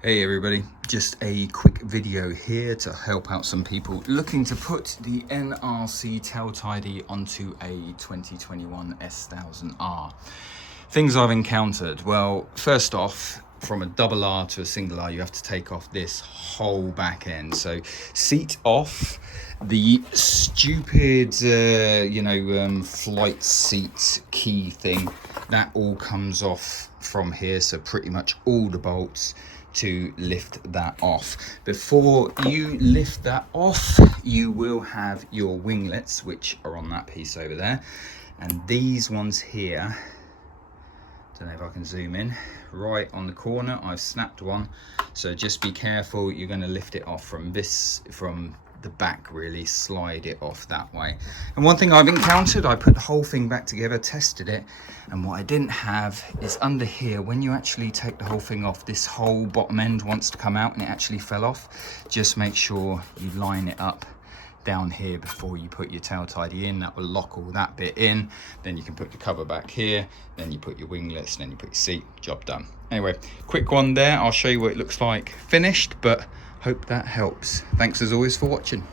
Hey everybody, just a quick video here to help out some people looking to put the NRC Tail Tidy onto a 2021 S1000R. Things I've encountered, well, first off, from a double R to a single R, you have to take off this whole back end. So seat off, the stupid, flight seat key thing, that all comes off from here. So pretty much all the bolts to lift that off. Before you lift that off, you will have your winglets, which are on that piece over there. And these ones here, don't know if I can zoom in, right on the corner, I've snapped one. So just be careful, you're going to lift it off from the back, really slide it off that way. And one thing I've encountered, I put the whole thing back together, tested it, and what I didn't have is under here, when you actually take the whole thing off, this whole bottom end wants to come out and it actually fell off. Just make sure you line it up down here before you put your tail tidy in. That will lock all that bit in. Then you can put the cover back here, then you put your winglets, then you put your seat, job done. Anyway, quick one there. I'll show you what it looks like finished, but hope that helps. Thanks as always for watching.